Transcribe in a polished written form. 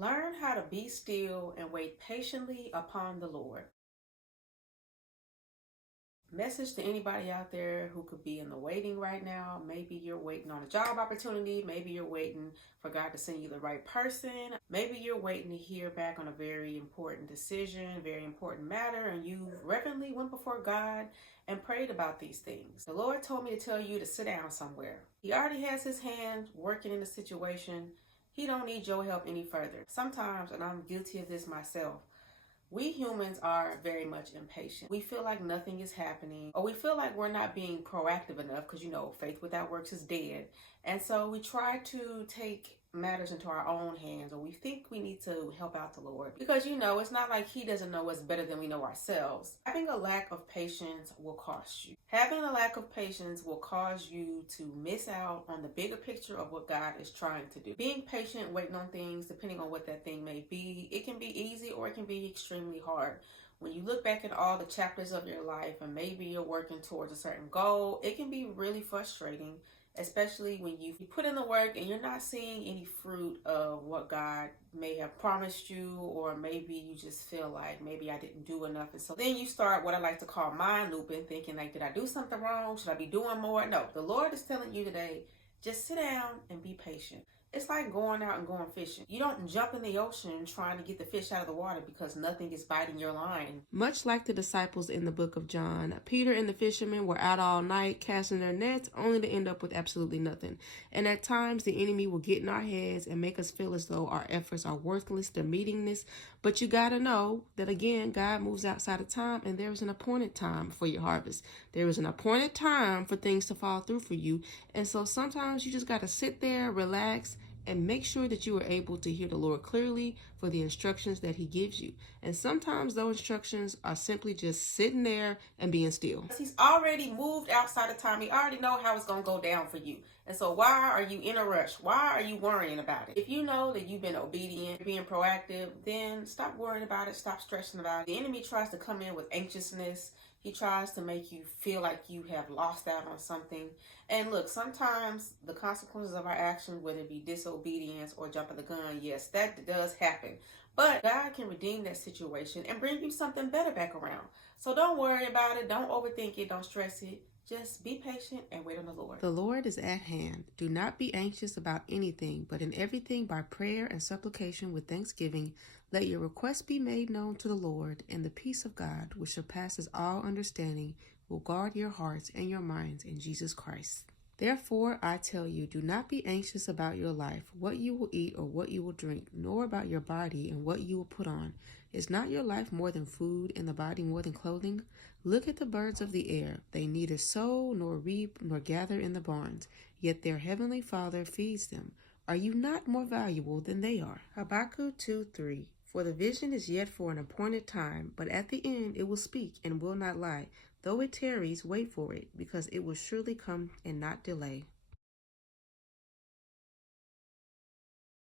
Learn how to be still and wait patiently upon the Lord. Message to anybody out there who could be in the waiting right now. Maybe you're waiting on a job opportunity. Maybe you're waiting for God to send you the right person. Maybe you're waiting to hear back on a very important decision, very important matter, and you reverently went before God and prayed about these things. The Lord told me to tell you to sit down somewhere. He already has his hand working in the situation. He don't need your help any further. Sometimes, and I'm guilty of this myself, we humans are very much impatient. We feel like nothing is happening, or we feel like we're not being proactive enough because, faith without works is dead. And so we try to take matters into our own hands, or we think we need to help out the Lord because, it's not like he doesn't know us better than we know ourselves. Having a lack of patience will cost you. Having a lack of patience will cause you to miss out on the bigger picture of what God is trying to do. Being patient, waiting on things, depending on what that thing may be, it can be easy or it can be extremely hard. When you look back at all the chapters of your life and maybe you're working towards a certain goal, it can be really frustrating, especially when you put in the work and you're not seeing any fruit of what God may have promised you, or maybe you just feel like maybe I didn't do enough. And so then you start what I like to call mind looping, thinking like, did I do something wrong? Should I be doing more? No, the Lord is telling you today, just sit down and be patient. It's like going out and going fishing. You don't jump in the ocean trying to get the fish out of the water because nothing is biting your line. Much like the disciples in the book of John, Peter and the fishermen were out all night casting their nets only to end up with absolutely nothing. And at times the enemy will get in our heads and make us feel as though our efforts are worthless, they're meaningless. But you gotta know that again, God moves outside of time, and there is an appointed time for your harvest. There is an appointed time for things to fall through for you. And so sometimes you just gotta sit there, relax, and make sure that you are able to hear the Lord clearly for the instructions that he gives you. And sometimes those instructions are simply just sitting there and being still. He's already moved outside of time. He already know how it's going to go down for you. And so why are you in a rush? Why are you worrying about it? If you know that you've been obedient, being proactive, then stop worrying about it. Stop stressing about it. The enemy tries to come in with anxiousness. He tries to make you feel like you have lost out on something. And look, sometimes the consequences of our actions, whether it be disobedience or jumping the gun, yes, that does happen. But God can redeem that situation and bring you something better back around. So don't worry about it. Don't overthink it. Don't stress it. Just be patient and wait on the Lord. The Lord is at hand. Do not be anxious about anything, but in everything by prayer and supplication with thanksgiving, let your requests be made known to the Lord, and the peace of God, which surpasses all understanding, will guard your hearts and your minds in Jesus Christ. Therefore, I tell you, do not be anxious about your life, what you will eat or what you will drink, nor about your body and what you will put on. Is not your life more than food, and the body more than clothing? Look at the birds of the air. They neither sow, nor reap, nor gather in the barns, yet their heavenly Father feeds them. Are you not more valuable than they are? Habakkuk 2:3. For the vision is yet for an appointed time, but at the end it will speak and will not lie. Though it tarries, wait for it, because it will surely come and not delay.